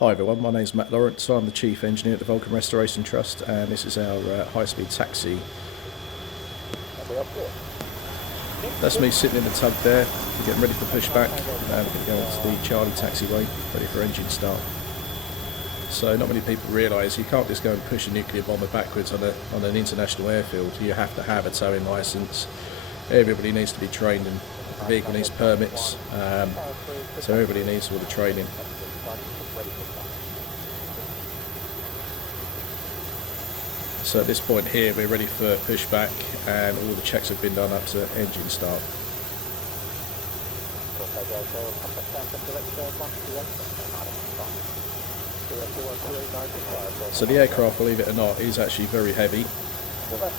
Hi everyone, my name's Matt Lawrence. I'm the Chief Engineer at the Vulcan Restoration Trust, and this is our High Speed Taxi. That's me sitting in the tug there, getting ready for pushback, and we're going to go into the Charlie taxiway, ready for engine start. So not many people realise you can't just go and push a nuclear bomber backwards on an international airfield. You have to have a towing licence. Everybody needs to be trained, and the vehicle needs permits, so everybody needs all the training. So at this point here we're ready for pushback, and all the checks have been done up to engine start. So the aircraft, believe it or not, is actually very heavy,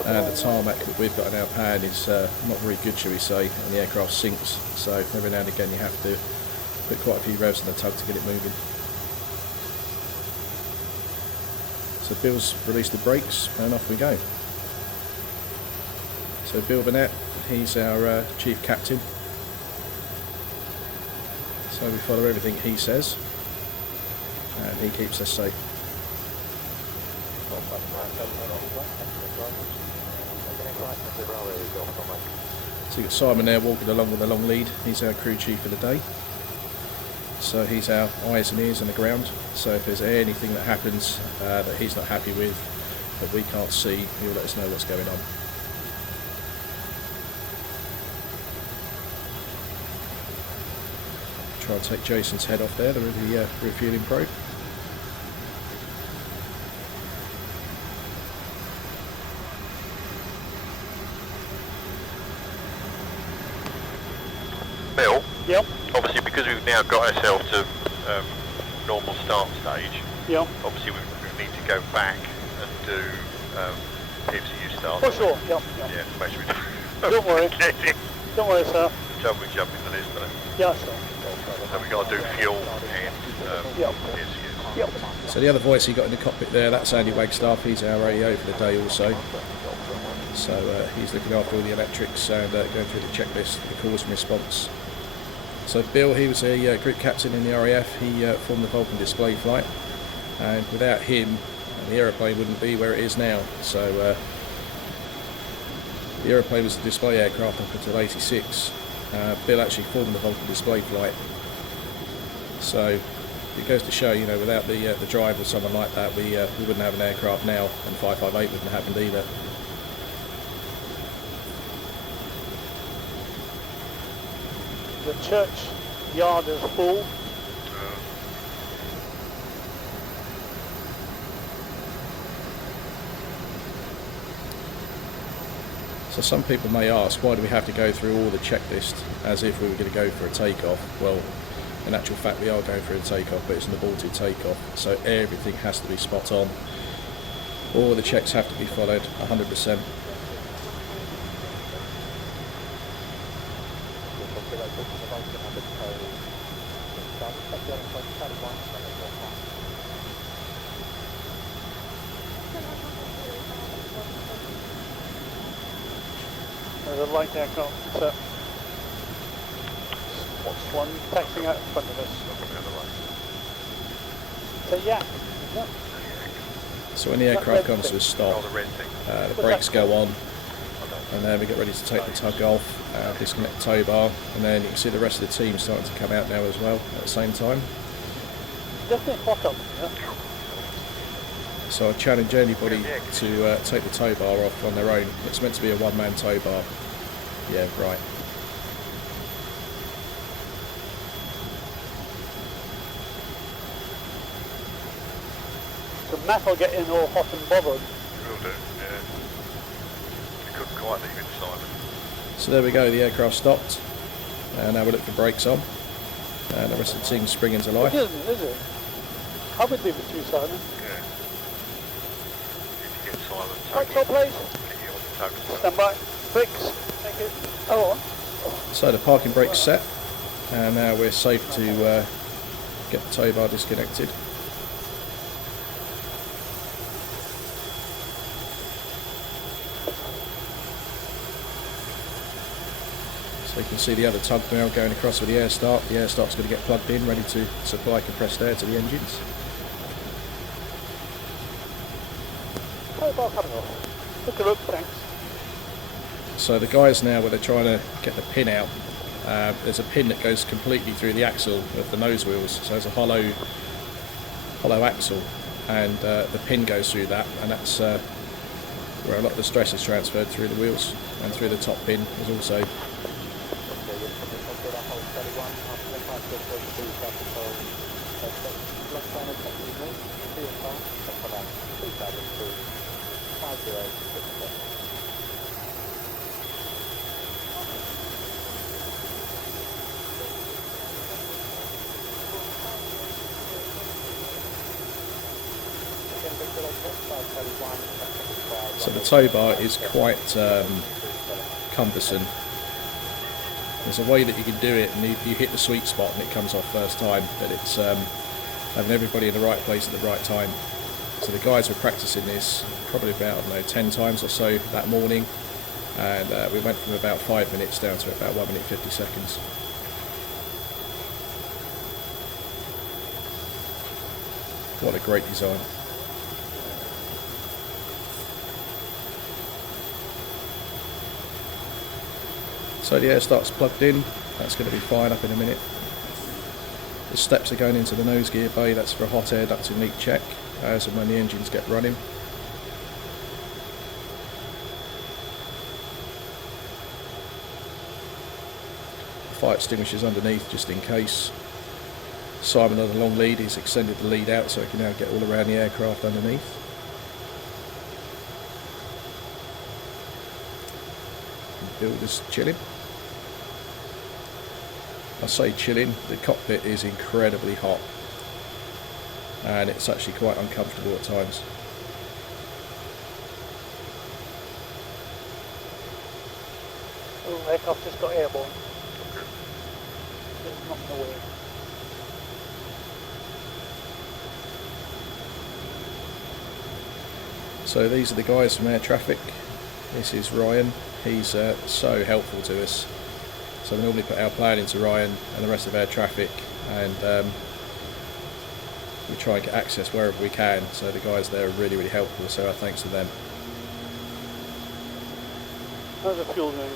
and the tarmac that we've got in our pan is not very good, shall we say, and the aircraft sinks, so every now and again you have to put quite a few revs in the tug to get it moving. So Bill's released the brakes and off we go. So Bill Burnett, he's our chief captain. So we follow everything he says, and he keeps us safe. So you've got Simon there walking along with the long lead. He's our crew chief for the day. So he's our eyes and ears on the ground, so if there's anything that happens that he's not happy with, that we can't see, he'll let us know what's going on. Try and take Jason's head off there, the refueling probe. Bill? Yep. Obviously, because we've now got ourselves to normal start stage, Yep. obviously we need to go back and do PFCU start. For sure, yep. Yeah, make sure we do. Don't worry. Don't worry, sir. Jumping the list, isn't it? Yeah, sure. So we've got to do fuel and Yep. PFCU. Yep. So the other voice you got in the cockpit there, that's Andy Wagstaff, he's our AEO for the day also. So he's looking after all the electrics and going through the checklist, the calls and response. So Bill, he was a group captain in the RAF. He formed the Vulcan display flight, and without him the aeroplane wouldn't be where it is now. So the aeroplane was a display aircraft up until '86. Bill actually formed the Vulcan display flight. So it goes to show, you know, without the drive of someone like that, we wouldn't have an aircraft now, and 558 wouldn't have happened either. The church yard is full. So some people may ask, why do we have to go through all the checklist as if we were going to go for a takeoff? Well, in actual fact we are going for a takeoff, but it's an aborted takeoff, so everything has to be spot on. All the checks have to be followed 100%. There's a light aircraft, sir. What's one taxiing out in front of us? So yeah. So when the aircraft comes to a stop, the brakes go on, and then we get ready to take the tug off, disconnect the tow bar, and then you can see the rest of the team starting to come out now as well at the same time. Definitely hot up here. So I challenge anybody to take the tow bar off on their own. It's meant to be a one-man tow bar. Yeah, right. So Matt will get in all hot and bothered. Will do, yeah. We couldn't quite leave it, Simon. So there we go, the aircraft stopped, and now we look for brakes on, and the rest of the team spring into life. It isn't, is it? I would leave it to you, Simon. Yeah. Need to get Simon. Right, top place. Get you on the tug. Stand by. Brakes. Thank you. Oh, on. So the parking brake's set, and now we're safe to get the tow bar disconnected. So you can see the other tug now going across with the air start. The air start's going to get plugged in, ready to supply compressed air to the engines. Start coming off. Look her up, thanks. So the guys now, where they're trying to get the pin out, there's a pin that goes completely through the axle of the nose wheels. So there's a hollow axle, and the pin goes through that, and that's where a lot of the stress is transferred through the wheels, and through the top pin is also. So the tow bar is quite cumbersome. There's a way that you can do it, and you hit the sweet spot and it comes off first time, but it's having everybody in the right place at the right time. So the guys were practicing this probably about, I don't know, 10 times or so that morning, and we went from about 5 minutes down to about 1 minute 50 seconds. What a great design. So the air start's plugged in, that's going to be fired up in a minute. The steps are going into the nose gear bay, that's for a hot air ducting leak check, as and when the engines get running. Fire extinguishers underneath just in case. Simon on the long lead, he's extended the lead out so he can now get all around the aircraft underneath. Builders chilling. I say chilling, the cockpit is incredibly hot and it's actually quite uncomfortable at times. Oh, aircraft just got airborne. It's not away. So these are the guys from air traffic. This is Ryan, he's so helpful to us. So we normally put our plan into Ryan and the rest of air traffic, and we try and get access wherever we can. So the guys there are really, really helpful, so our thanks to them. How's the fuel going?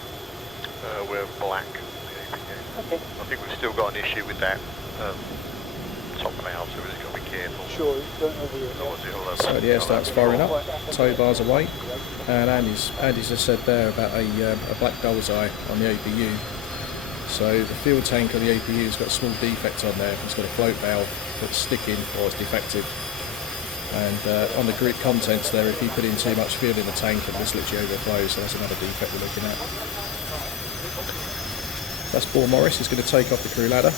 We're black. Okay. I think we've still got an issue with that top valve, so we've just got to be careful. Sure, don't overdo it. Otherwise it'll, So the air start's firing up, tow bar's away, and Andy's just said there about a black bullseye on the APU. So the fuel tank on the APU has got a small defect on there. It's got a float valve that's sticking or it's defective. And on the group contents there, if you put in too much fuel in the tank, it just literally overflows. So that's another defect we're looking at. That's Paul Morris. He's going to take off the crew ladder.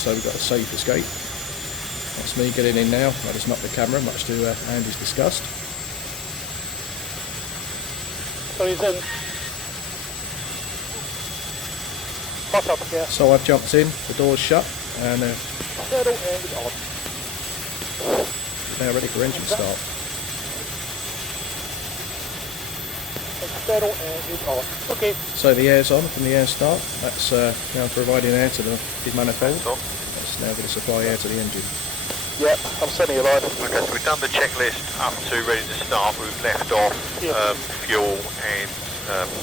So we've got a safe escape. That's me getting in now. I just knocked the camera, much to Andy's disgust. So he's in. Hot up here. So I've jumped in, the door's shut, and Settle and on. now ready for engine start. Settle and it's on. Okay. So the air's on from the air start. That's now providing air to the manifold. Stop. That's now going to supply air to the engine. Yep, I'm sending you live. Okay, so we've done the checklist up to ready to start. We've left off fuel and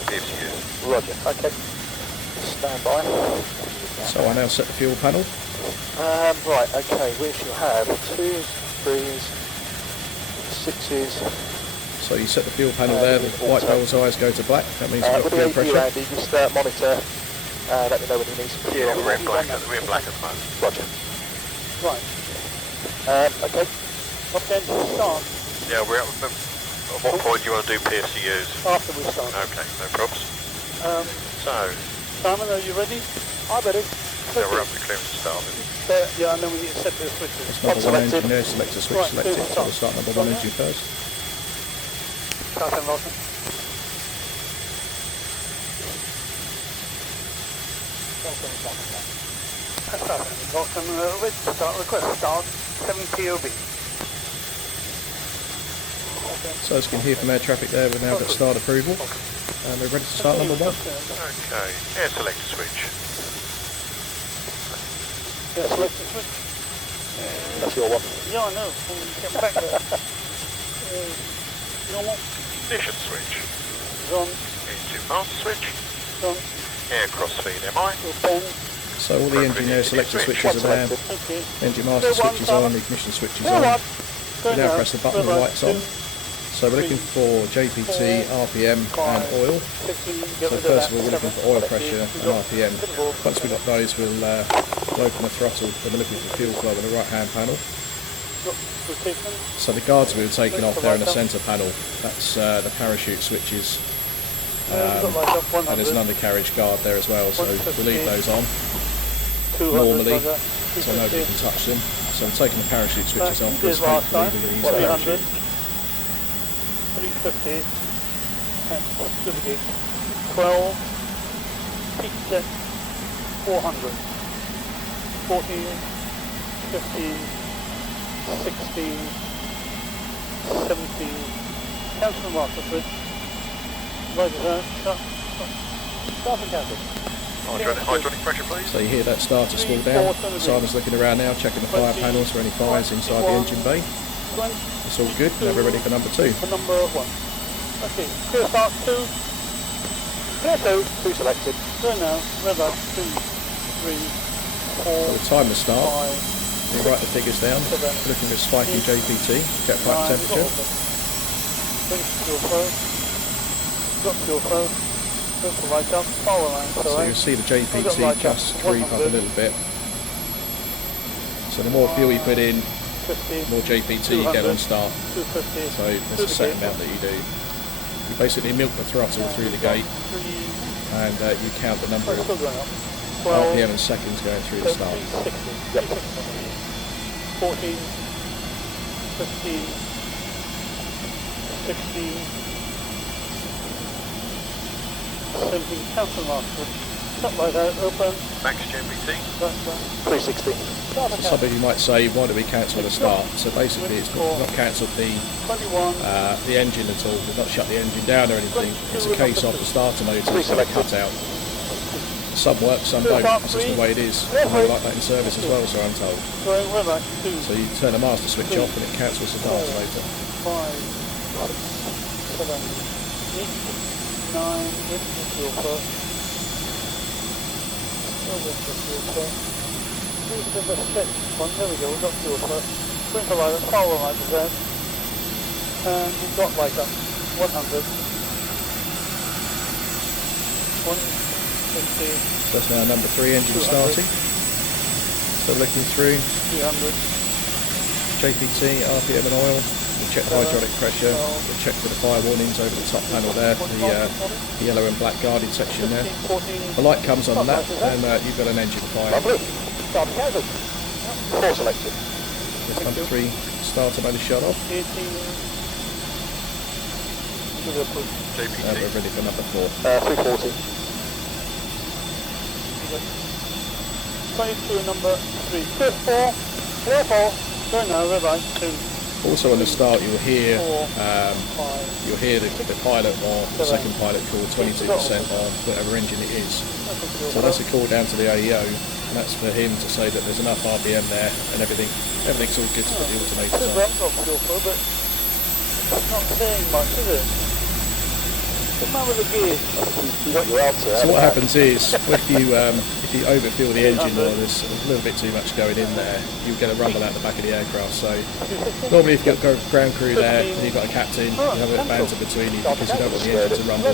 PFCUs. Roger. Okay. Stand by. So I now set the fuel panel. Right, okay, we shall have 2s, 3s, 6s. So you set the fuel panel there, the white bell's eyes go to black. That means you've got fuel With the APU, pressure. Andy, just monitor. Let me know when you need some fuel. Yeah, we're in black at the moment. Roger. Right. Okay. Top end to start. Yeah, we're at what point do you want to do PFCUs? After we start. Okay, no probs. So, Simon, are you ready? I'm ready. so we're up to clearance to start with. Yeah, and then we need to set the switches. That's number one engine there, select a switch, Right, select it. So we'll start number one engine first. Start and Wilson. Wilson, ready to start. Request start. 7 POB. So as you can hear from air traffic there, we've now got start approval. And we're ready to start number one. Okay, air selector switch. Yeah, select the switch. That's your one. Yeah, I know. We'll get back there. Normal. Ignition switch. On. Engine master switch. On. Air crossfeed MI. Open. So all the engine air selector switches are there. Okay. Engine master switch is on, the ignition switch is on. You now press the button, the light's on. So we're looking for JPT, RPM and oil. So first of all we're looking for oil pressure and RPM. Once we've got those we'll open the throttle and we're looking for fuel flow on the right hand panel. So the guards we were taking off there in the centre panel, that's the parachute switches. And there's an undercarriage guard there as well, so we'll leave those on normally so nobody can touch them. So I'm taking the parachute switches off because hopefully we're going to use the parachute. 350 and to the gate. 12, peak set 400, 14, 15, 16, 17, cancel the master switch, right as that, start and cancel. Hydraulic pressure please. So you hear that starter spool down. Simon's looking around now, checking the fire panels for any fires inside the engine bay. It's all good, now we're ready for number 2. For number 1. Okay, clear start 2. Clear 2. 2 selected. Go now, red light 2, 3, 4. So the time to start. 5. You write the figures down. We're looking at spiking JPT, jet pipe temperature. Bring fuel flow. Drop fuel flow. Go for right up. Power line. So you'll see the JPT just creep up a little bit. So the more fuel you put in, 50, more JPT you get on start. 250. So there's a set amount that you do. You basically milk the throttle through the gate and you count the number of RPM and seconds going through the start. 14, 15, 16, 17, cancel master. Stop like that, open. Max JPT. 360. So some of you might say, why do we cancel the start? So basically it's not cancelled the engine at all. We've not shut the engine down or anything. It's a case of the starter motor cut out. Some work, some don't. It's just the way it is. And they like that in service as well, so I'm told. So you turn the master switch off and it cancels the starter motor. 5, 6, 7, 8, 9, with the fuel flow. With the fuel flow. Move to the stretch one, there we go, we've got fuel flow. Sprinkler light up, power light is there. And we've got light up, 100. 150. So that's now number 3 engine 200. starting. So looking through 300. JPT, RPM and oil. We'll check the hydraulic pressure. We'll check for the fire warnings over the top panel there, the yellow and black guarded section there. 14. The light comes on that and you've got an engine fire. Lovely. Start cancel. 4 selected. This number 3 starter motor shut off. 18. JPT. And we're ready for number 4. 340. 22 number 3. Clear 4. Clear 4. Go now, red light 2. Also on the start you'll hear 4, 5. the pilot or the second pilot call 22% on whatever engine it is. So that's a call down to the AEO, and that's for him to say that there's enough RPM there and everything's all good to put the alternators on. But it's not saying much, is it? What's the matter with the gears? You got your answer. So what happens is, if you overfill the engine or there's a little bit too much going in there, you get a rumble out the back of the aircraft. So normally if you've got ground crew there and you've got a captain, you have a bit of banter between you because you don't want the engine to rumble.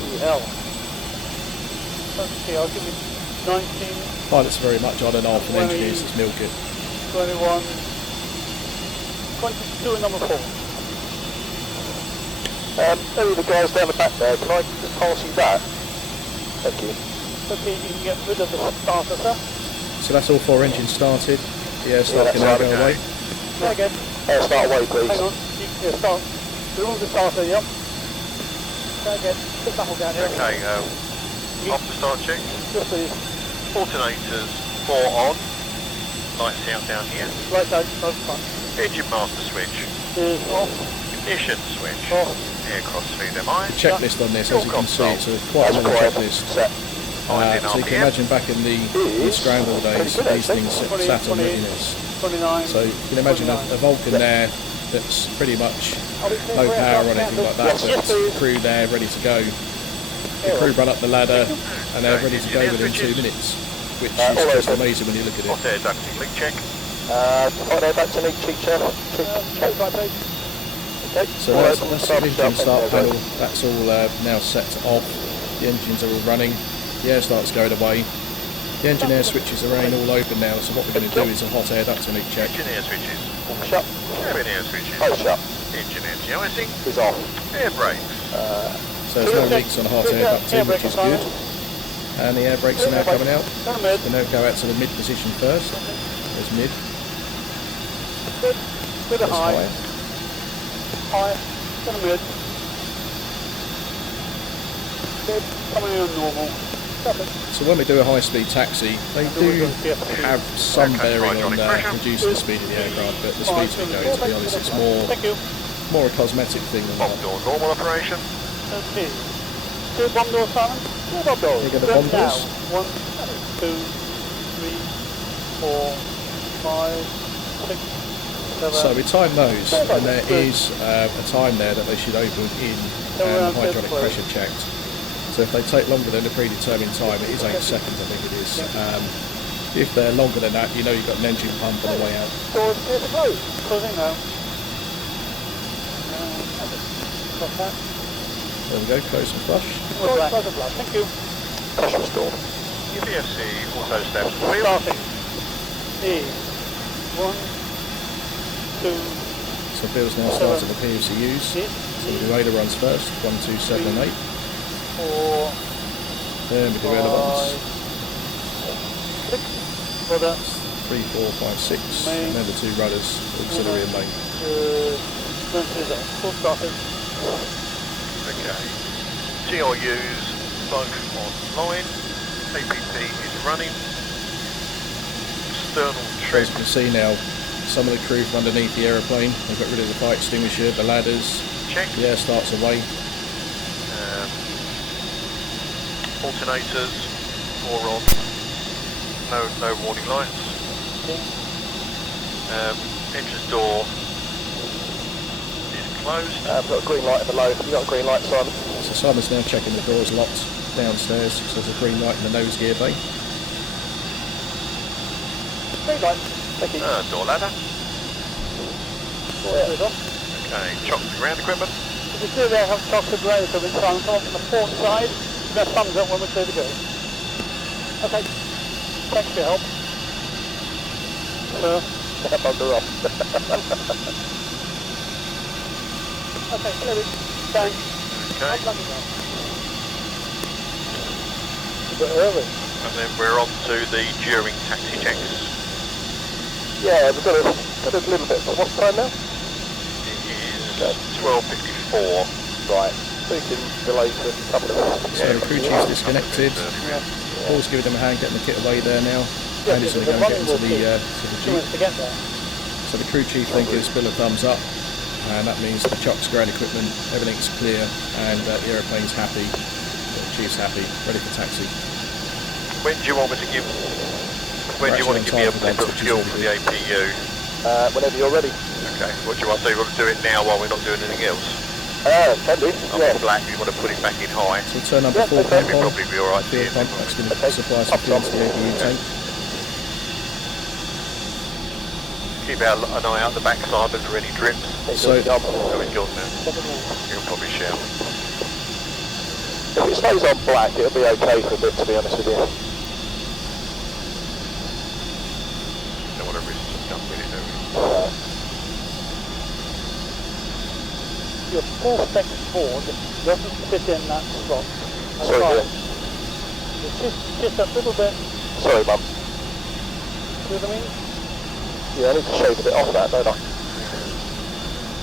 Okay, I'll give you 19. Pilots are very much on and off, and engineers just milk it. 21. 22 and number 4. Maybe the guys down the back there, can I just pass you that? Thank you. Okay, you can get rid of the starter, sir. So that's all 4 engines started. The air start can now go away. Try again. Air start away, please. Hang on. Start. Remove the starter, yep. Try again. Put that one down here. Okay, off the start check. Yes, please. Alternators 4 on. Lights out down here. Right out, that's fine. Engine master switch. Is off. Ignition switch. Off. Air crossfeed MI. The checklist on this, as you can see, it's quite a long checklist. So you can imagine back in the scramble days, these things sat on readiness. 29. So you can imagine a Vulcan there that's pretty much no power or anything like that, but crew there ready to go. The crew run up the ladder and they're ready to go within 2 minutes, which is just amazing when you look at Hot it. air ducting leak check. Hot air ducting leak check. So that's the engine start panel, that's all now set off. The engines are all running, the air starts going away. The engine air switches are all open now, so what we're going to do is a hot air ducting leak check. Engine air switches. Shut. Cabin air switches. Both shut. Engine air de-icing. Is off. Air brakes. So there's no leaks on hot air ducting, which is good. And the air brakes are now coming out. They now go out to the mid position first. There's mid. Bit of high. High. Kind of mid. Mid. Coming in on normal. So when we do a high-speed taxi, they do have some bearing on reducing the speed of the aircraft, but the speeds we go, to be honest, it's more a cosmetic thing than Bomb that. door normal operation. Okay. 2 bomb doors, Simon. 2 bomb doors. You get the bomb doors? 1, 2, 3, 4, 5, 6, 7. So we time those, and there is a time there that they should open in and hydraulic pressure checked. So if they take longer than the predetermined time, it is 8 seconds, I think it is. If they're longer than that, you know you've got an engine pump on the way out. Doors appear to close. Closing now. Got that. There we go, close and flush. Close and flush. Thank you. Pressure restored. UPFC auto steps wheel. Starting. E. 1, 2. So Bill's now started the PFCUs. So we do ailer runs first, 1, 2, 7 and 8. 4. Then we do ailerons. 6. Rudder. 3, 4, 5, 6. Main. And then the 2 rudders, auxiliary and main. Full started. Okay. TRUs both online. APP is running. External As trim. you can see now, some of the crew from underneath the aeroplane, they've got rid of the fire extinguisher, the ladders, Check. the air starts away. Alternators, 4 on. No warning lights. Entrance door is closed. I've got a green light below. Have you got a green light, Simon? So Simon's now checking the doors locked downstairs, so there's a green light in the nose gear bay. Green light. Thank you. Door ladder. Doors off. Okay, chocolate ground equipment. If you see there, have chocolate rails coming from the port side. Give us thumbs up when we're clear to go. Okay. Thanks for your help. Sir. Bugger off. Okay, clear it. Thanks. Okay. A bit early. And then we're on to the during taxi checks. Yeah, we've got a little bit. What's the time now? It is 12:54. Right. We can delay for a couple of minutes. So the crew chief's disconnected. Paul's giving them a hand getting the kit away there now. And he's going to go and get into the Jeep. To get there. So the crew chief then gives Bill a thumbs up, and that means the chock's ground equipment, everything's clear, and the aeroplane's happy, the chief's happy, ready for taxi. When do you want me to give? When do you want to give me a blip of fuel for the APU? Whenever you're ready. Okay. What do you want to do? You want to do it now while we're not doing anything else? Can do. I'm in black. You want to put it back in high? So turn number 4 pump We'll on, probably be all right. fuel pump, that's going to supply some fuel to the APU tank. Keep an eye out the backside if there are any drips. So- Oh, it's gone now. You'll probably shout. If it stays on black, it'll be okay for a bit, to be honest with you. Don't want to risk stuff really, do we? Your perfect board doesn't fit in that slot. Sorry, dear. It's just a little bit, Sorry, Mum. see what I mean? Yeah, I need to shave a bit off that, don't I?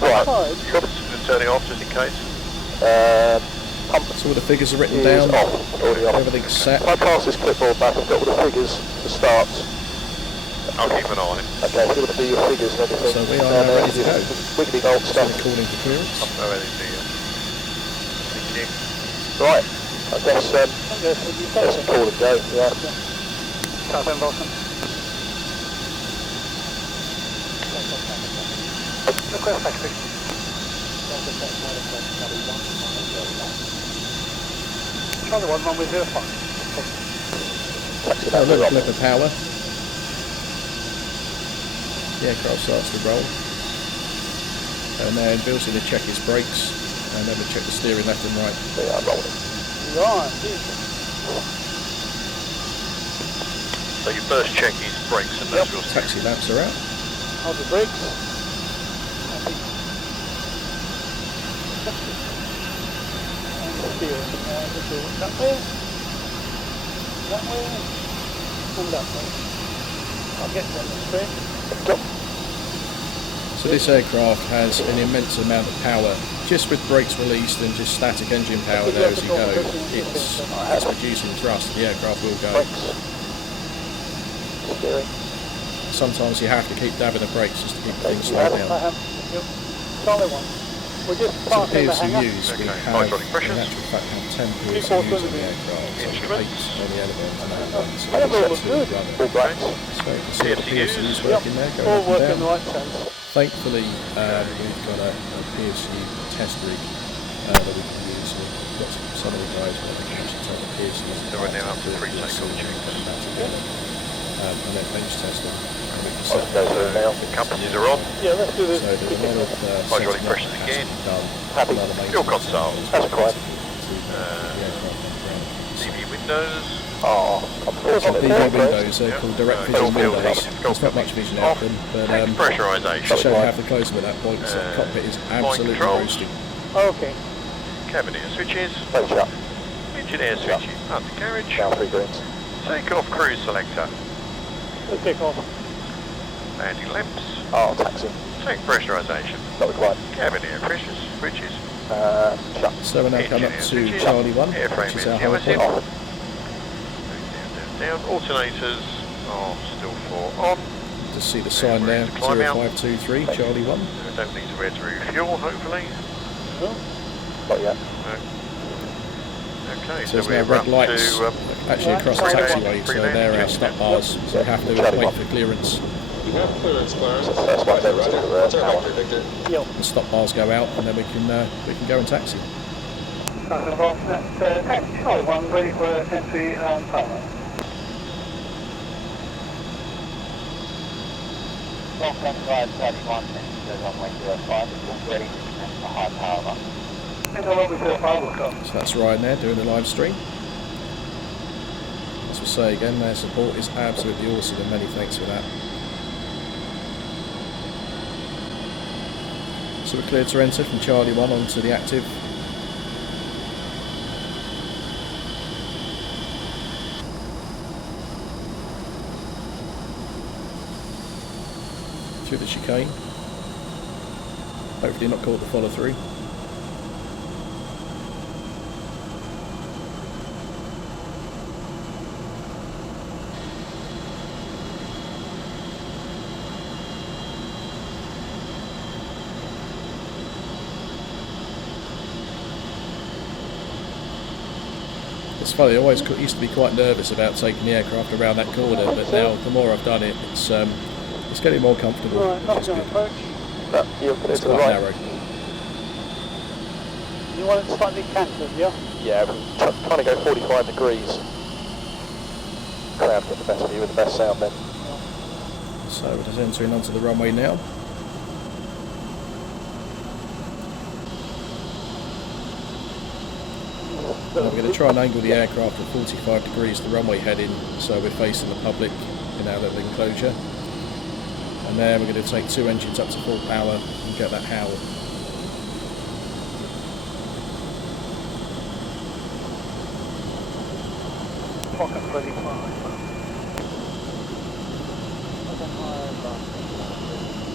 Right. Side. You want to turn it off just in case? Pump So all the figures are written is down, off. Already off. everything's set. If I pass this clipboard back, I've got all the figures, the starts. I'll keep an eye on it. Okay, if you want to do your figures and everything. So we are now ready to go. Wiggly bolt So stuff. we're calling for clearance. I'll know anything. Thank you. Right. I guess Yes, would you say let's so? call and go. Yeah. Captain Wilson. Request taxi. Charlie 1, runway 05. Taxi Oh, down to look, Runway. flip of power. The aircraft starts to roll. And then Bill's going to check his brakes. And then we check the steering left and right. They are rolling. Right, geez. So your first check is brakes and nose wheel steering. Taxi lamps are out. Hold the brakes. And the steering. That way. That way. And that way. I'll get them straight. So this aircraft has an immense amount of power. Just with brakes released and just static engine power there as you go, it's producing thrust. The aircraft will go. Brakes. Steering. Sometimes you have to keep dabbing the brakes just to keep things Yeah, slowed I down. have. Yep. Charlie 1. We're just So parking the hangar. PSUs, we Okay, have, hydraulic in pressures. actual fact, have 10 Three PSUs quarters on of the it. aircraft, so Instruments. 8 on the element and that one. So I don't know it's what's absolutely good. running. All brakes. So you can see the PSUs Yep. working there, going All up work and in the down. right sense. Thankfully, we've got a PSU test rig that we can use. We've got some of the guys where they can actually tell the PSUs. So we're now up to pre-takeoff checks. And then bench testing. And we can I'll set go through now. The compasses are on. Yeah, let's do So this. there's a lot of Hydraulic setting up pressures that has again. to be done. Happy. Another maintenance Fuel console. That's quiet. to the aircraft on the ground. TV windows. Oh, unfortunately. The windows, they're called direct No, vision golf building. windows. Golf There's not much building. vision Off. out of them, but Tank to pressurisation. show you how to close them at that point, so the cockpit is absolutely controls. roasting. Okay. Cabin air switches. Plate shut. Engine air switches. Undercarriage. Down 3 greens. Take-off cruise selector. Let's take off. Landing lamps. Oh, taxi. Tank pressurisation. Not required. Cabin air pressures. Switches. Shut. So we're now come up Engine to air Charlie 1, Airframe which is our engine high point. Off. Down. Alternators are still 4 on. To see the sign there, To climb out. 0523, Charlie 1. We don't need to air to refuel, hopefully. No? Not yet. Okay, So so there's now we're red up lights to actually across the Right. taxiway, so they're our stop bars, so we have to wait for clearance. You have clearance, Clarence. So the first one over to the What's our tower. vector, Victor? Yep. The stop bars go out, and then we can go and taxi. Taxi Charlie 1, ready for entry and power. Welcome to Charlie 1, the runway 05, it's ready for high power run. And the runway 05 will come. So that's Ryan there doing the live stream. As we say again, their support is absolutely awesome, and many thanks for that. So we're cleared to enter from Charlie 1 onto the active. Through the chicane. Hopefully not caught the follow through. It's funny, I always used to be quite nervous about taking the aircraft around that corner, but now the more I've done it, it's getting more comfortable. Right, which nothing is on good. approach. No, you're clear It's to the quite right. narrow. You want it slightly canted, yeah? Yeah, we're trying to go 45 degrees. Crowd get the best view with the best sound then. So we're just entering onto the runway now. And we're going to try and angle the aircraft at 45 degrees the runway heading, so we're facing the public in our little enclosure. And then we're going to take 2 engines up to full power and get that howl. Pocket 35.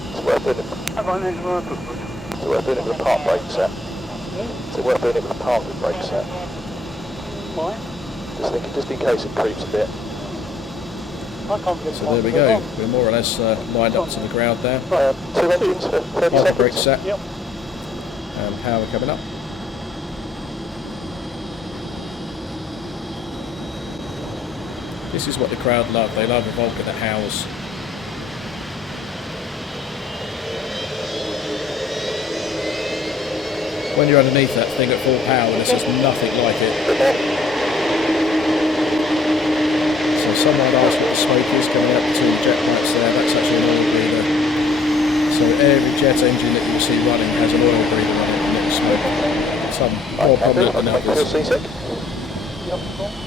It's worth doing it. Have I named my foot? It's worth doing it with a park brake set. It's worth doing it with a park brake set. Why? Just in case it creeps a bit. I can't get So there we go, we're more or less lined up to the ground there. 2 engines for 30 Park brake seconds. set Yep. and power coming up. This is what the crowd love, they love a Vulcan that howls. when you're underneath that thing at full power, there's just nothing like it. So someone asked what the smoke is coming up between the jet pipes there. That's actually an oil breather. So every jet engine that you see running has an oil breather on it and little smoke. Some more prominent than others.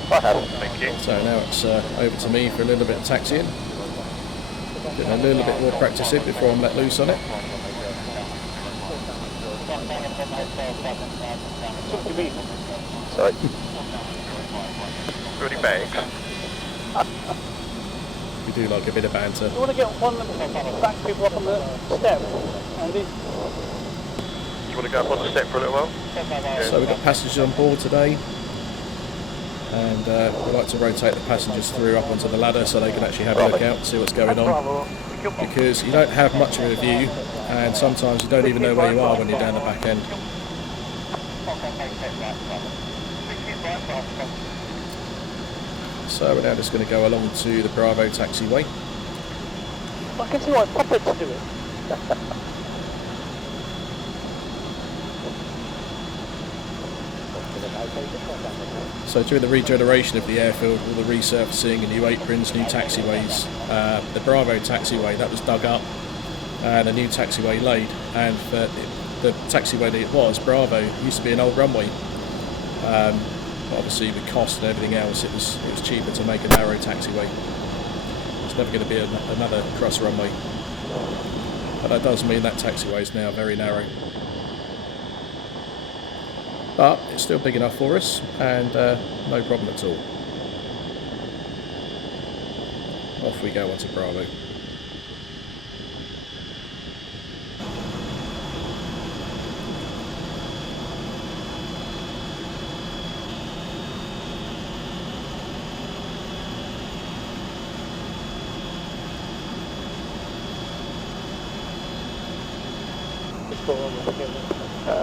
I have. Thank you. So now it's over to me for a little bit of taxiing. Doing a little bit more practicing before I'm let loose on it. Sorry. Any bags? We do like a bit of banter. You want to get one of the back people up on the step, Andy? You want to go up on the step for a little while? So we've got passengers on board today, and we like to rotate the passengers through up onto the ladder so they can actually have a look out and see what's going on, because you don't have much of a view and sometimes you don't even know where you are when you're down the back end. So we're now just going to go along to the Bravo taxiway. I can see why puppets do it. So during the regeneration of the airfield, all the resurfacing and new aprons, new taxiways, the Bravo taxiway, that was dug up and a new taxiway laid, and the taxiway that it was, Bravo, used to be an old runway. Obviously with cost and everything else, it was cheaper to make a narrow taxiway. It's never going to be another cross runway. But that does mean that taxiway is now very narrow. But it's still big enough for us, and no problem at all. Off we go onto Bravo.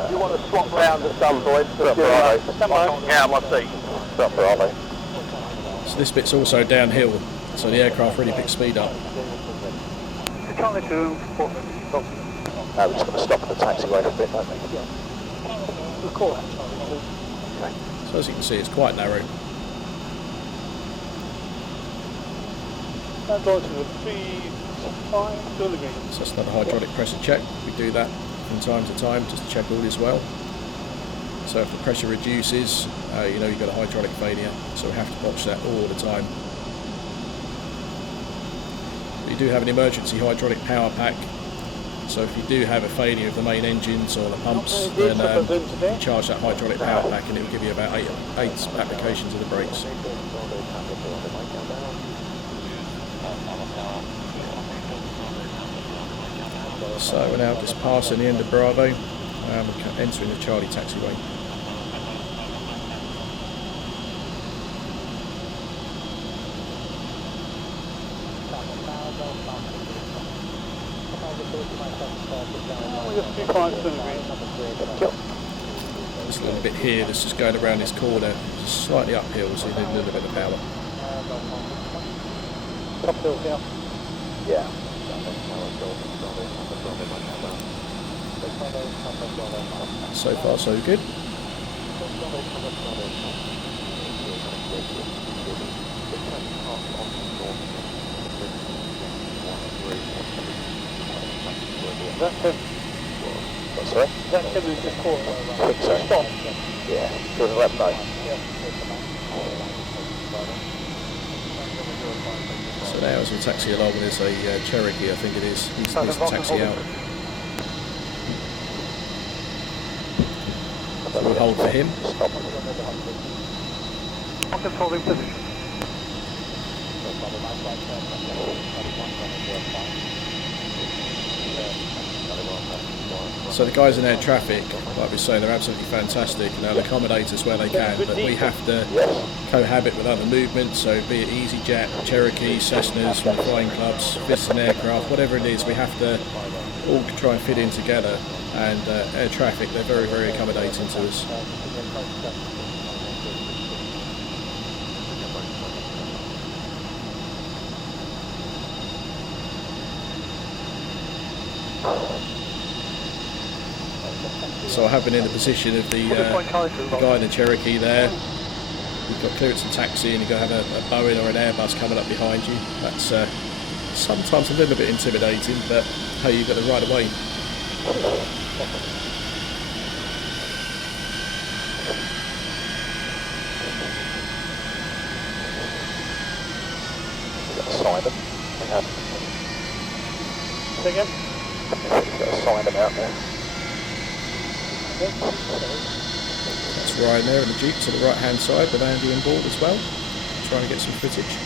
You want to swap round at some point? Yeah, my seat. Stop Bravo. So this bit's also downhill, so the aircraft really picks speed up. You can't let you stop. We're just going to stop at the taxiway for a bit, don't we? Of course. Okay. So as you can see, it's quite narrow. That goes to the 3.5 millimeters. So that's another hydraulic pressure check. We do that from time to time just to check all is well. So if the pressure reduces, you know you've got a hydraulic failure, so we have to watch that all the time. We do have an emergency hydraulic power pack, so if you do have a failure of the main engines or the pumps, then you charge that hydraulic power pack and it will give you about eight applications of the brakes. So we're now just passing the end of Bravo and we're entering the Charlie taxiway. This little bit here that's just going around this corner, just slightly uphill, so you need a little bit of power. Uphill, yeah. Yeah. So far so good. That's him. What's sorry? That's him who's just caught. I think so. Stop. Yeah. Doesn't let me know. So now as we taxi along, there's a Cherokee, I think it is. He's to taxi out. So we'll hold for him. Stop. I'm controlling position. So the guys in air traffic, like we say, they're absolutely fantastic and they'll accommodate us where they can, but we have to cohabit with other movements, so be it EasyJet, Cherokee, Cessnas from the flying clubs, Visten aircraft, whatever it is, we have to all try and fit in together, and air traffic, they're very, very accommodating to us. So I have been in the position of the guy in the Cherokee there. You've got clearance and taxi, and you've got to have a Boeing or an Airbus coming up behind you. That's sometimes a little bit intimidating, but hey, you've got the right of way. Simon. Say again? You've got a Simon out there. That's Ryan there in the Jeep to the right hand side with Andy on board as well. Trying to get some footage.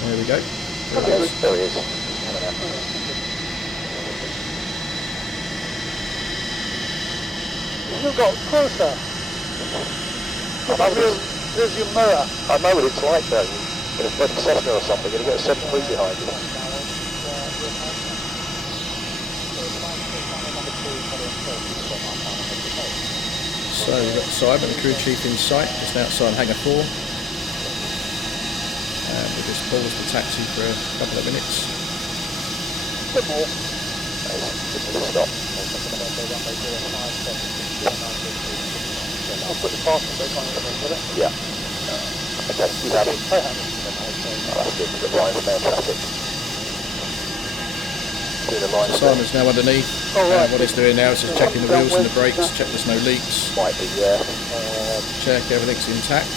There we go. There he is. There he is. You've got closer. There's your mirror. I know what it's like though. In a bloody Cessna or something, you're going to get a 7.3 behind you. So we've got Simon, the crew chief, in sight, just outside Hangar 4. And we'll just pause the taxi for a couple of minutes. A bit more. Stop. I'll put the parking brake on it, will it? Yeah. Okay, he's happy. I have it. Oh, that's good, we've got Ryan's main traffic. Doing the line. Simon's now underneath. Oh, right. What he's doing now is just checking the wheels and the brakes, check there's no leaks, Might be, yeah. check everything's intact.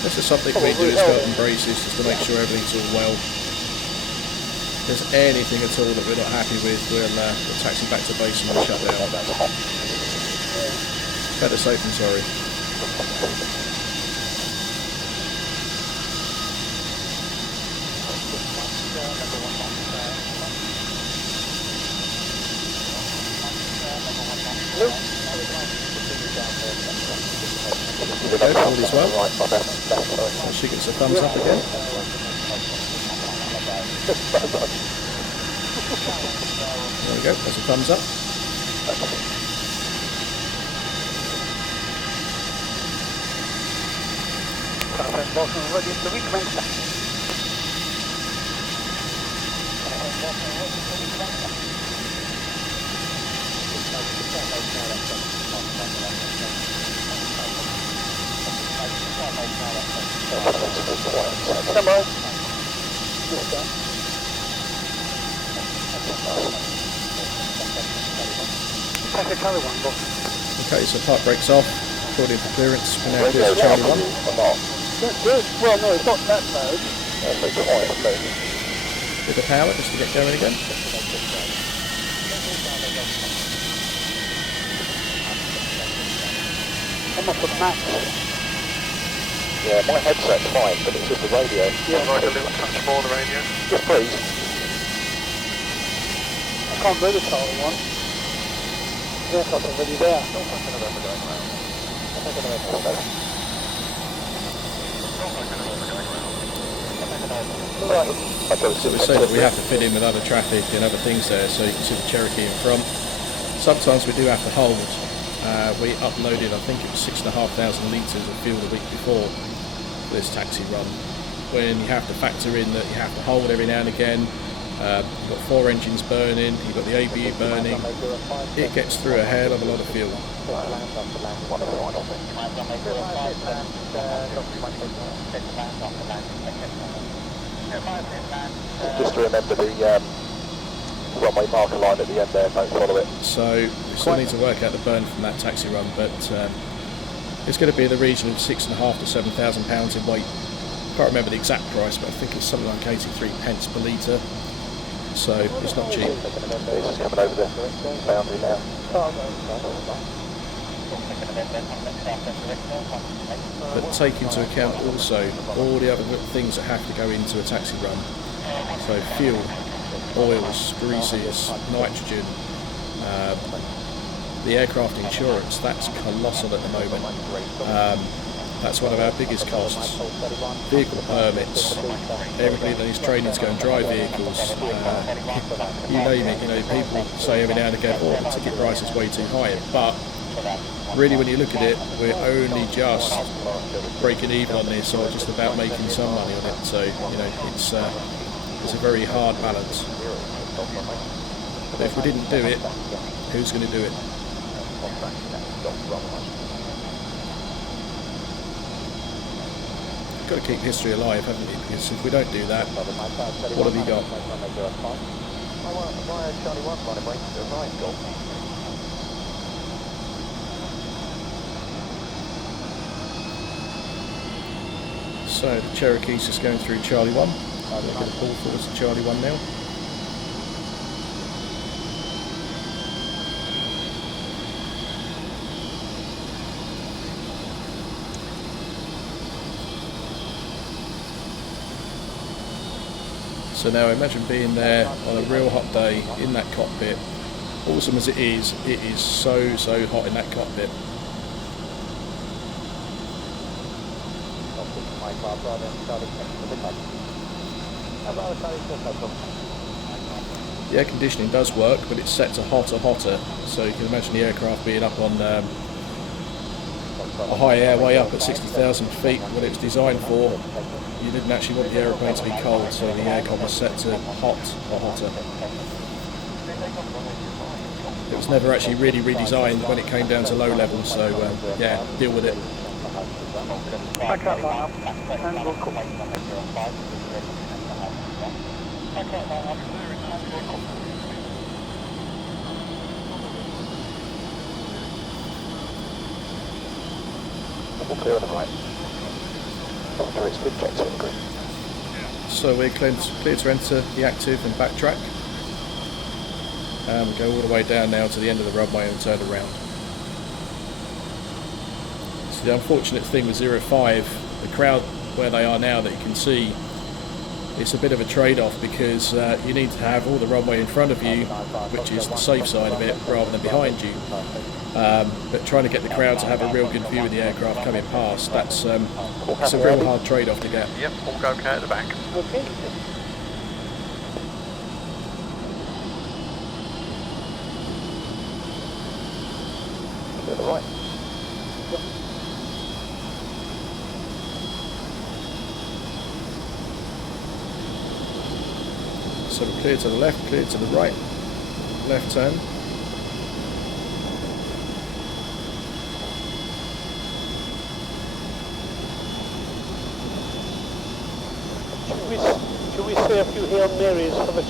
This is something we do as Felton Braces, just to make sure everything's all well. If there's anything at all that we're not happy with, we'll taxi back to base and we'll shut down. Better safe than sorry. There we go, all is well. She gets a thumbs up again. There we go, that's a thumbs up. Ready to recommence that. Stand by. Take a Charlie 1, boss. Okay, so park brakes off, according to clearance, we're now clear to Charlie 1. That's good. Well, no, it's not that mode. Bit of power just to get going again. I'm off the max. Yeah, my headset's fine, but it's just the radio. Yeah, like a little touch more on the radio. Yes, please. I can't do the Charlie 1. The aircraft's already there. Right. So we say that we have to fit in with other traffic and other things there, so you can see the Cherokee in front. Sometimes we do have to hold. We uploaded, I think it was 6,500 litres of fuel the week before for this taxi run. When you have to factor in that you have to hold every now and again, you've got 4 engines burning, you've got the ABU burning, it gets through a hell of a lot of fuel. Just to remember the runway marker line at the end there, don't follow it. So we still need to work out the burn from that taxi run, but it's going to be in the region of £6,500 to £7,000 in weight. I can't remember the exact price, but I think it's something like 83 pence per litre. So it's not cheap. It's just coming over the boundary now. But take into account also all the other things that have to go into a taxi run. So fuel, oils, greases, nitrogen, the aircraft insurance, that's colossal at the moment. That's one of our biggest costs. Vehicle permits, everybody that is training to go and drive vehicles, you name it, people say every now and again, oh, the ticket price is way too high, but really when you look at it, we're only just breaking even on this or just about making some money on it, so it's a very hard balance. But if we didn't do it, who's going to do it? You've got to keep history alive, haven't you? Because if we don't do that, what have you got? So the Cherokee's just going through Charlie 1. We're going to pull forwards to Charlie 1 now. So now imagine being there on a real hot day in that cockpit. Awesome as it is so hot in that cockpit. The air conditioning does work, but it's set to hotter. So you can imagine the aircraft being up on a high airway up at 60,000 feet. What it was designed for, you didn't actually want the aeroplane to be cold, so the aircon was set to hot or hotter. It was never actually really redesigned when it came down to low level, so yeah, deal with it. Back up, line up, and we'll call. Clear on the right. High Speed Taxi Run. So we're clear to enter the active and backtrack. And go all the way down now to the end of the runway and turn around. So the unfortunate thing with 05, the crowd where they are now that you can see, it's a bit of a trade-off because you need to have all the runway in front of you, which is the safe side of it, rather than behind you. But trying to get the crowd to have a real good view of the aircraft coming past, it's a real hard trade-off to get. Yep, all go okay at the back. Okay. To the right. So we're clear to the left, clear to the right, left turn. Should we say a few Hail Marys for the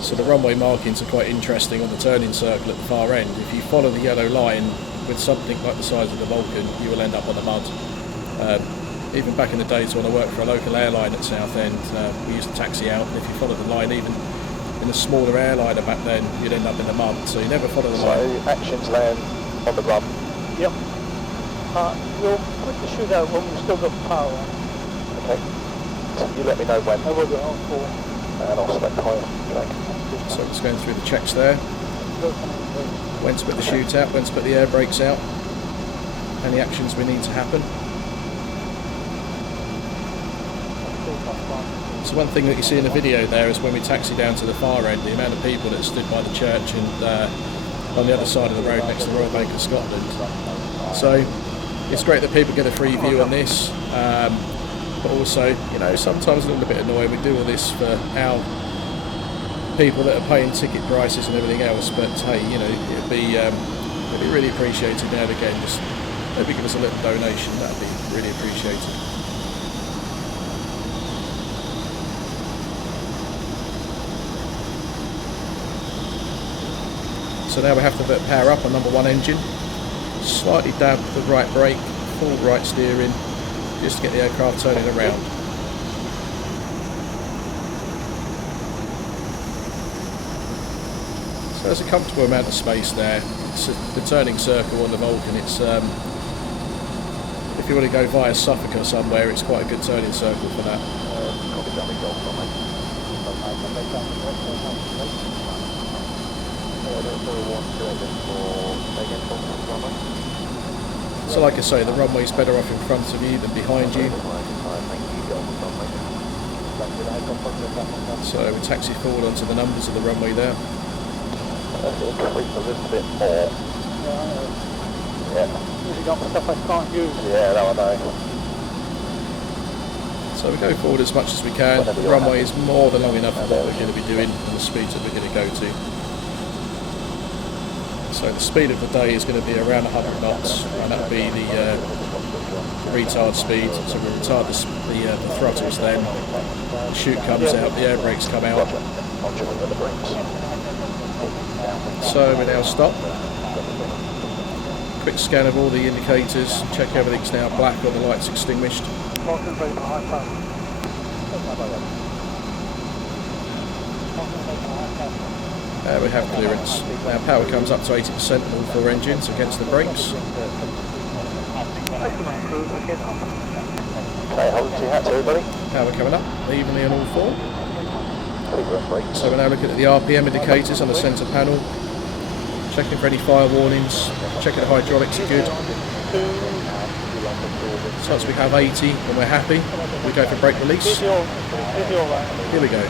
So the runway markings are quite interesting on the turning circle at the far end. If you follow the yellow line with something like the size of the Vulcan, you will end up on the mud. Even back in the days when I worked for a local airline at Southend, we used to taxi out, and if you follow the line, even in a smaller airliner back then, you'd end up in the mud. So you never follow the line. So actions land on the run. Yep. We'll put the shootout when we've still got power on. Okay. So you let me know when. I will go on for. And I'll select higher drag. So it's going through the checks there. When to put the shootout, when to put the air brakes out, any actions we need to happen. So one thing that you see in the video there is when we taxi down to the far end, the amount of people that stood by the church and on the other side of the road next to the Royal Bank of Scotland. So it's great that people get a free view on this, but also, you know, sometimes a little bit annoying. We do all this for our people that are paying ticket prices and everything else, but hey, you know, it'd be really appreciated now and again. Just maybe give us a little donation, that'd be really appreciated. So now we have to put power up on number 1 engine, slightly dab the right brake, full right steering, just to get the aircraft turning around. So there's a comfortable amount of space there. It's the turning circle on the Vulcan. It's if you want to go via Suffolk or somewhere, it's quite a good turning circle for that. So like I say, the runway's better off in front of you than behind you. So we taxi forward onto the numbers of the runway there. A little bit more. Yeah. using up stuff I can't use. Yeah, no, I know. So we go forward as much as we can. The runway is more than long enough for what we're going to be doing and the speeds that we're going to go to. So the speed of the day is going to be around 100 knots, and that'll be the retard speed. So we retard the throttles then. The chute comes out, the air brakes come out. So we now stop. Quick scan of all the indicators, check everything's now black or the light's extinguished. There we have clearance. Now power comes up to 80% on all 4 engines against the brakes. Okay, hold to your hats, everybody. Power coming up evenly on all 4. So we're now looking at the RPM indicators on the centre panel. Checking for any fire warnings. Checking the hydraulics are good. So once we have 80 and we're happy, we go for brake release. Here we go.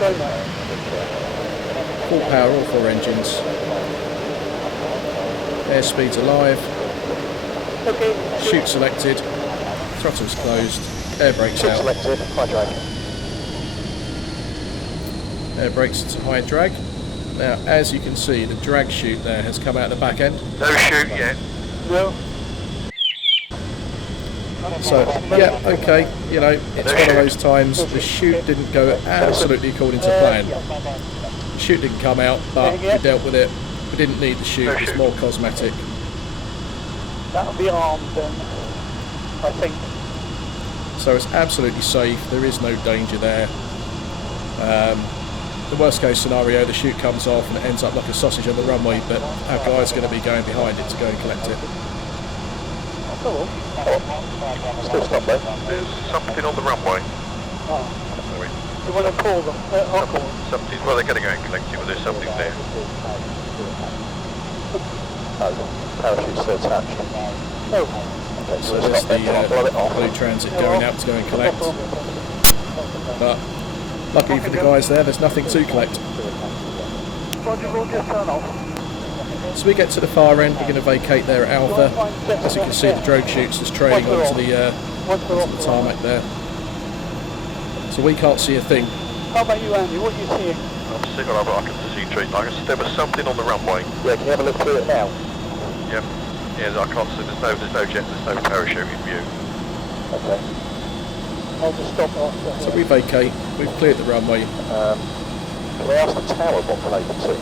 Full power, all 4 engines. Airspeed's alive. Chute selected. Throttle's closed. Air brakes out. Selected, high drag. Air brakes to high drag. Now, as you can see, the drag chute there has come out the back end. No chute yet. No. So, yeah, okay, you know, it's one of those times the chute didn't go absolutely according to plan. The chute didn't come out, but we dealt with it. We didn't need the chute, it was more cosmetic. That'll be armed then, I think. So it's absolutely safe, there is no danger there. The worst case scenario, the chute comes off and it ends up like a sausage on the runway, but our guy's going to be going behind it to go and collect it. Still stop though. There's something on the runway. Oh. Sorry. You want to pull them? I'll pull them. Something, well, they're going to go and collect it, but there's something there. Oh, parachute's still attached. Oh. Okay, So so there's stop then, blow it the off. blue transit going out to go and collect. But luckily for the guys there's nothing to collect. Roger, we'll just turn off. So we get to the far end, we're going to vacate there at Alpha. As you can see, the drogue chute's just trailing onto the tarmac there. So we can't see a thing. How about you, Andy? What are you seeing? I'm seeing what I can see treat. Like I said, there was something on the runway. Yeah, can you have a look through it now? Yep. Yeah, I can't see. There's no jet. There's no parachute in view. Okay. I'll just stop off. So we vacate, we've cleared the runway. Can I ask the tower what they can see?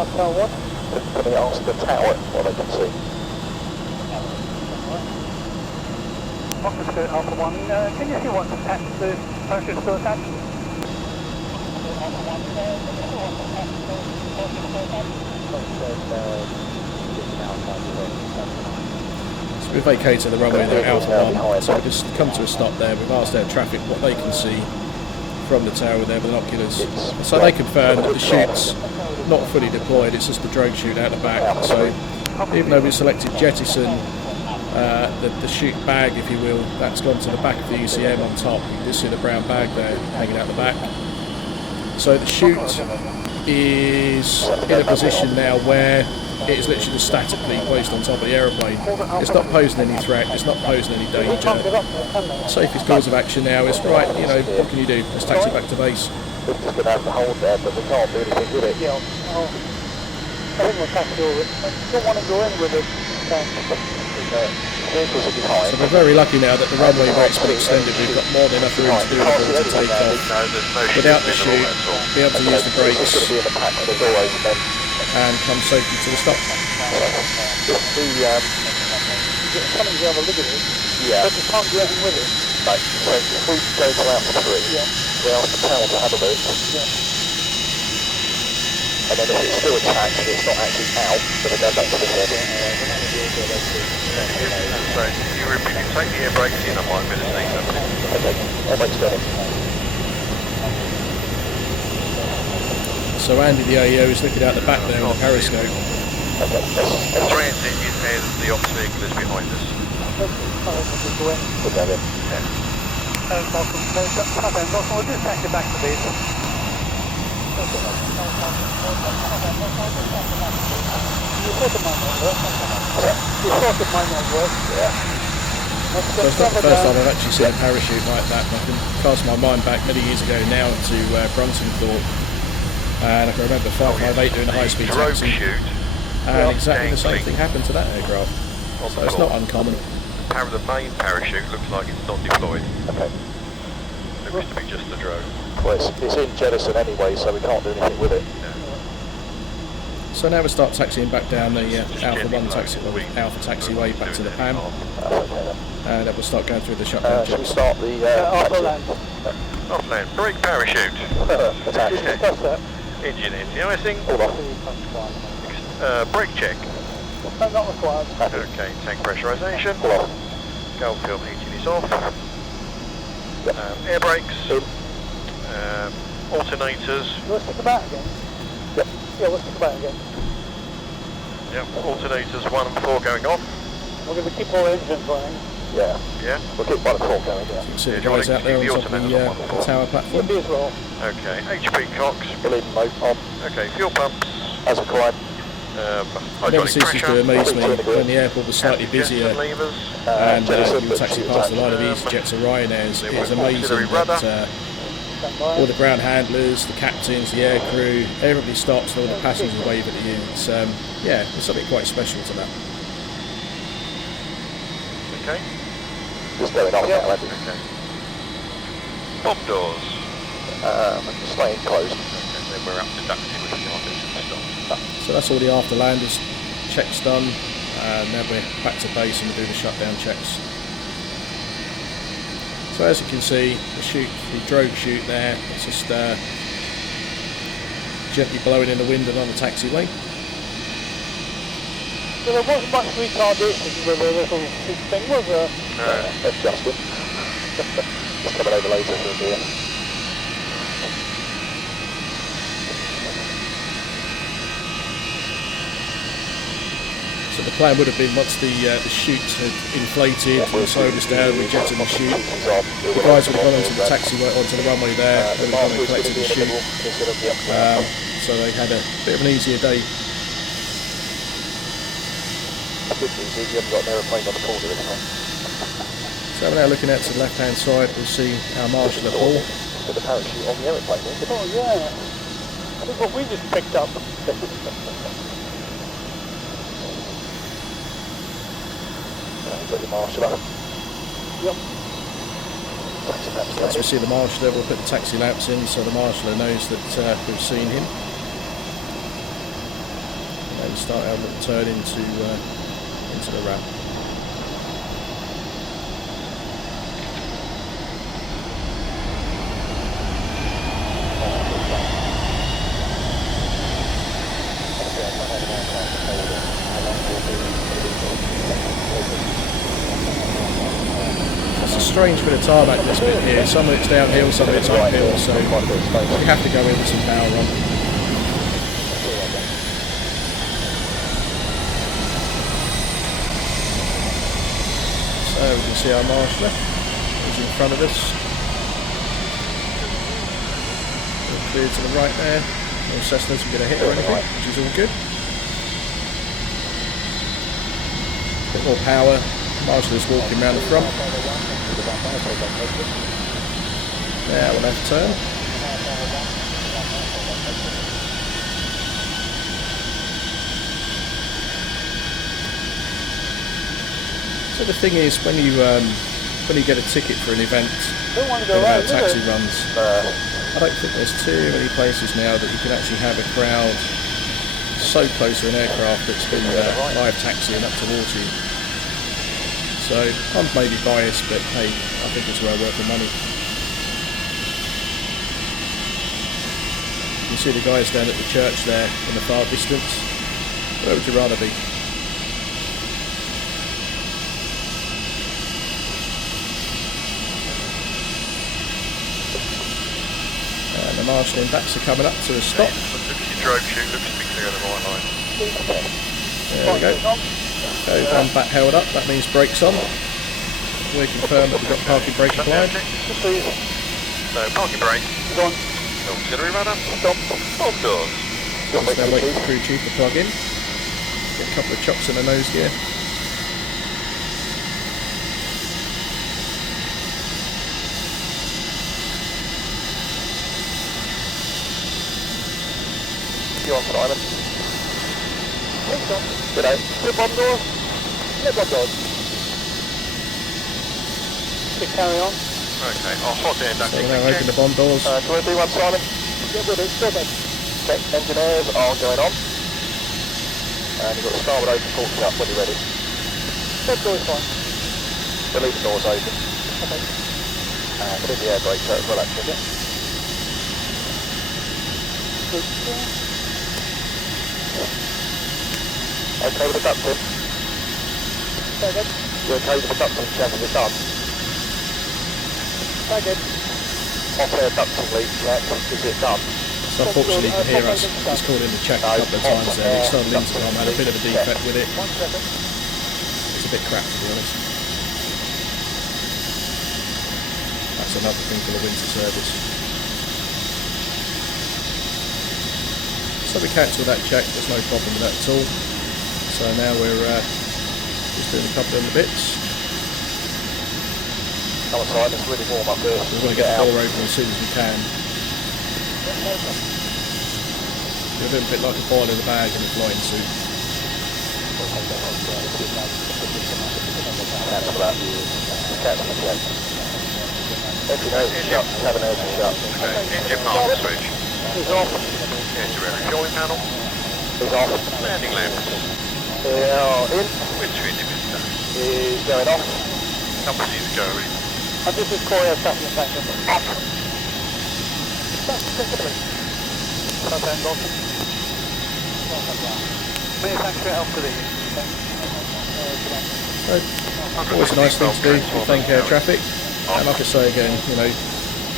I'll tell what? Can I ask the tower what they can see? Officer Skirt Alpha 1, can you see what's attached to the parachute still attached? So we vacated the runway there at Alpha 1. So we just come to a stop there. We've asked our traffic what they can see from the tower with their binoculars. So they confirm that the chute's not fully deployed, it's just the drogue chute out the back. So even though we selected jettison, the chute bag, if you will, that's gone to the back of the ECM on top. You can just see the brown bag there hanging out the back. So the chute is in a position now where it is literally statically placed on top of the aeroplane. It's not posing any threat, it's not posing any danger. Safest course of action now is, right, you know, what can you do? Let's taxi back to base. We're just going to have to hold there, but we can't do anything with it. Yeah, I think we'll taxi over it. I don't want to go in with it. So we're very lucky now that the runway rate's been extended. We've got more than enough room to do the ball to take off. No, there's no chute Without the visible chute, at all. be able to use the brakes and come safely to the stop. Something to have a look at it. Yeah. But you can't do anything with it. Right, so if we go to Alpha 3, we ask the tower to have a look. And then if it's still attached and it's not actually out, then we go back to the head. So you take the air brakes in, I might be able to see something. Okay, air brakes going. So Andy, the AEO, is looking out the back there on the periscope. Okay, The transit is and the ops vehicle is behind us. put that in. Malcolm, we'll just taxi back to base. thought it might not work. You thought it might not work. Yeah. So it's not the first time I've actually seen a parachute like that. I can cast my mind back many years ago now to Bruntingthorpe, and I can remember 558 doing a high speed taxi, and exactly the same thing happened to that aircraft. So it's not uncommon. The main parachute looks like it's not deployed. Okay. Looks to be just the drone. Well, it's in jettison anyway, so we can't do anything with it. So now we start taxiing back down the Alpha 1 Alpha taxiway back to the PAM, and then we'll start going through the shutdown. Shall we start the Off land. Off land, brake parachute. attack? Engine anti-icing. Hold on. Brake check. No, not required. Okay, tank pressurization. Hold on. Gold film heating is off. Air brakes. Alternators. Let's stick about again. Yep. Yeah, let's stick about again. Yep, alternators 1 and 4 going off. We're going to keep all engines running. Yeah. Yeah. We'll keep 1 and 4 going, yeah. You can see the guys out there on top of the tower platform. Me as well. Okay, HP cocks. We'll leave them on Okay, fuel pumps. as required. It never ceases to amaze me when the airport was slightly busier levers. and you would taxi past the line of EasyJets or Ryanairs. It was amazing that all the ground handlers, the captains, the air crew, everybody stops and all the passengers wave at you. It's, yeah, there's something quite special to that. Okay. Just going on now, Andy. Okay. Bomb doors. Staying closed. Okay, then we're up to ducting with the stop. So that's all the afterlanders checks done, and now we're back to base and we do the shutdown checks. So as you can see, the drogue chute there, it's just gently blowing in the wind and on the taxiway. So there wasn't much retardation with a little thing, was there? That's Justin. Just coming over later from here. So the plan would have been once the chute had inflated and slowed us down, we jetted the chute. The guys would have gone onto the taxiway, onto the runway there, they would have gone and collected the chute. So they had a bit of an easier day. Good news is you haven't got an aeroplane on the corner this time. So we're now looking out to the left hand side, we'll see our marshal at Hall. With the parachute on the aeroplane, isn't it? Oh yeah. Look what we just picked up. Got your marshal up. Yep. As we see the marshaller, we'll put the taxi lamps in so the marshaller knows that we've seen him. And then start our little turn into the ramp. It's a strange bit of tarmac this bit here. Some of it's downhill, some of it's uphill, so you have to go in with some power on. So we can see our marshaller is in front of us. We're clear to the right there. No Cessnas can get a hit or anything, which is all good. A bit more power. Marshaller's walking around the front. Now we'll left turn. So the thing is, when you get a ticket for an event, taxi runs, I don't think there's too many places now that you can actually have a crowd so close to an aircraft that's been live taxiing up towards you. So I'm maybe biased, but hey, I think it's well worth the money. You can see the guys down at the church there in the far distance. Where would you rather be? And the marshalling backs are coming up to a stop. Look at your drogue chute, looks to be clear on the right line. There we go. Okay, one back held up, that means brakes on. We confirm that we've got parking brake applied. So parking brake. Auxiliary rudder. Stop. Bomb doors. Just now waiting for the crew chief to plug in. Get a couple of chops in the nose gear. You on, Simon? G'day. Slip on doors? Slip on doors. Carry on. Okay, I'll hot air duct. So we'll now open the bomb doors. Do you want to do one, Simon? Yeah, good, it's good then. Okay, engineers are going on. And you've got the starboard open, forks up when you're ready. That door is fine. Release doors open. Okay. And put in the air brake so as well, actually. Yeah. Good. Okay with the ducting? Second. You okay with the ducting check? Is it done? Second. Hot air ducting leak check. Is it done? So unfortunately you can hear us just calling the check a couple of times there. The external intercom had a bit of a defect with it. 1 second. It's a bit crap, to be honest. That's another thing for the winter service. So we cancelled that check, there's no problem with that at all. So now we're just doing a couple of the bits. Come on, Simon, it's really warm up here. We want to get the door open as soon as we can. You're a little bit like a boil in the bag in a flying suit. Cancel that. Cancel the check. Every nose is shut, cabin nose is shut. Okay, engine master switch. It's off. Enter refueling panel. Is off. Landing lamps. Now in. Windscreen dimmer. Is going off. Company is going. And this is core air traffic inspection. Off. Many thanks for your help today. Always a nice thing to do, we thank air traffic. And like I say again, you know,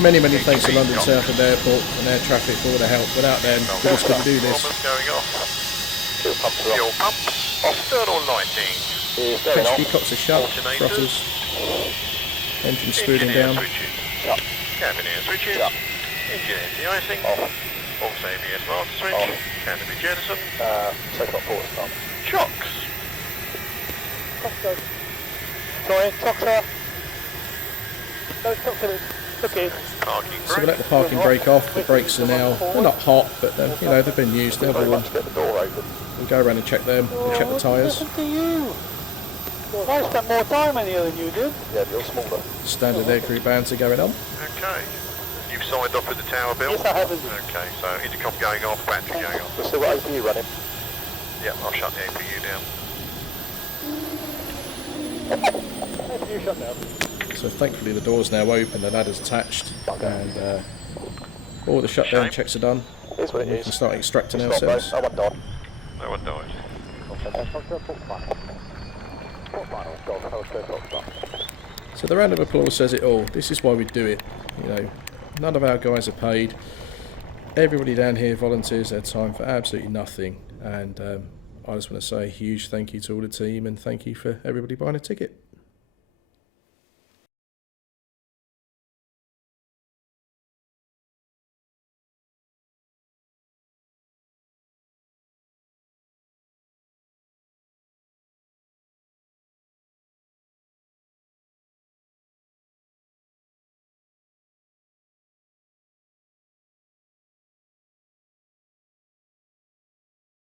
many thanks to London Southend Airport and air traffic for all the help. Without them, we just couldn't do this. Bombers going off. Fuel pumps are Fuel off. pumps. External lighting. Is going HQ off. cops are shut, throttles, engine spooling Engine air down. switches. Shut. Cabin air switches. Shut. Engine air de-icing. Off. Also ABS master switch. Off. Canopy jettison. Take off port stop. Chocks. Sorry, Toxa. No, Toxa. Okay. Parking So we brake. let the parking brake off, the brakes are now, they're not hot, but they're, you know, they've been used, they're Very warm. much get the door open. We'll go around and check them, we'll check the tyres. Listen to you. I spent more time in here than you did. Yeah, you're smaller. Standard air crew bands are going on. Okay. You've signed off with the tower bill? Yes, I haven't. Okay, so intercom going off, battery going off. We've still got APU running. Yep, I'll shut the APU down. You shut down. So thankfully the door's now open, the ladder's attached, and all the shutdown checks are done. Here's what it We is. can start extracting Stop, bro. ourselves. I want Don. No one died. So the round of applause says it all. This is why we do it. You know, none of our guys are paid. Everybody down here volunteers their time for absolutely nothing. And I just want to say a huge thank you to all the team, and thank you for everybody buying a ticket.